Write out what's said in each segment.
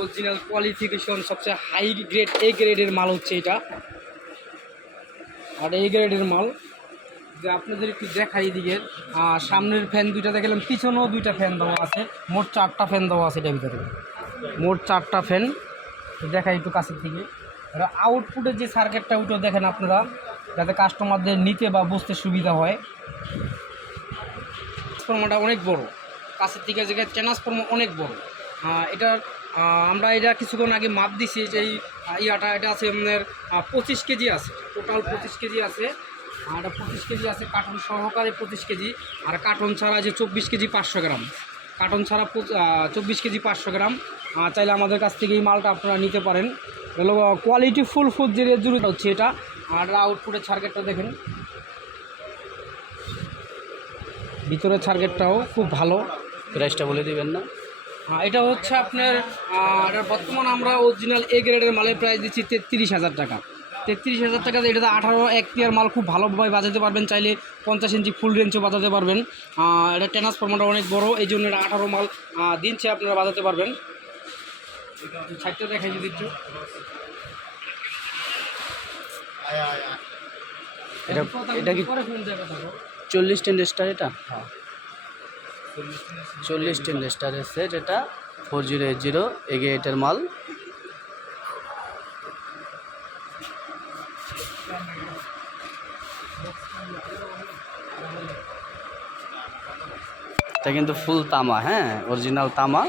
Original qualification সবচেয়ে high grade গ্রেডের মাল হচ্ছে এটা। আর গ্রেডের মাল যে আপনাদের একটু দেখাই দিকে, সামনের ফ্যান দুইটা দেখালাম, পিছনেও দুইটা ফ্যান দেওয়া আছে, মোট 4টা ফ্যান দেওয়া আছে এটার ভিতরে, মোট 4টা ফ্যান দেখাই একটু কাছের থেকে। আর আউটপুটের যে সার্কিটটা ওইটাও দেখেন আপনারা, যাতে কাস্টমারদের নিতে বা বুঝতে সুবিধা হয়। ট্রান্সফর্মারটা অনেক বড়, কাছের থেকে যে ট্রান্সফর্মার অনেক বড়। এটার আমরা এটা কিছুক্ষণ আগে মাপ দিছি যে এটা আছে আপনার 25 কেজি আছে, টোটাল 25 কেজি আছে। আর 25 কেজি আছে কার্টন সহকারে 25 কেজি, আর কার্টন ছাড়া যে 24 কেজি 500 গ্রাম, কার্টন ছাড়া 24 কেজি 500 গ্রাম। চাইলে আমাদের কাছ থেকে এই মালটা আপনারা নিতে পারেন। হলো কোয়ালিটি ফুল যে জুড়ে হচ্ছে এটা। আর আউটপুটের সার্কিটটা দেখেন, ভিতরের সার্কিটটাও খুব ভালো। প্রাইসটা বলে দিবেন না? এটা হচ্ছে আপনার বর্তমান আমরা অরিজিনাল গ্রেডের মালের প্রাইস দিচ্ছি 33,000 টাকা। 33,000 টাকা। এটাতে 18 এক পেয়ার মাল খুব ভালোভাবে বাজাতে পারবেন, চাইলে 50 ইঞ্চি ফুল রেঞ্জও বাজাতে পারবেন। এটা ট্রান্সফর্মারটা অনেক বড়, এই জন্য এটা 18 মাল দিনছে আপনারা বাজাতে পারবেন। সাইডটা দেখাই যদি একটু, এটা কি 40 টেন্ডেস্টার? এটা 40 টেন্ডেস্টারের সেট, এটা 4080 এগেটের মাল। এটা কিন্তু ফুল তামা, হ্যাঁ, অরিজিনাল তামা,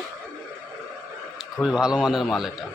খুবই ভালো মানের মাল এটা।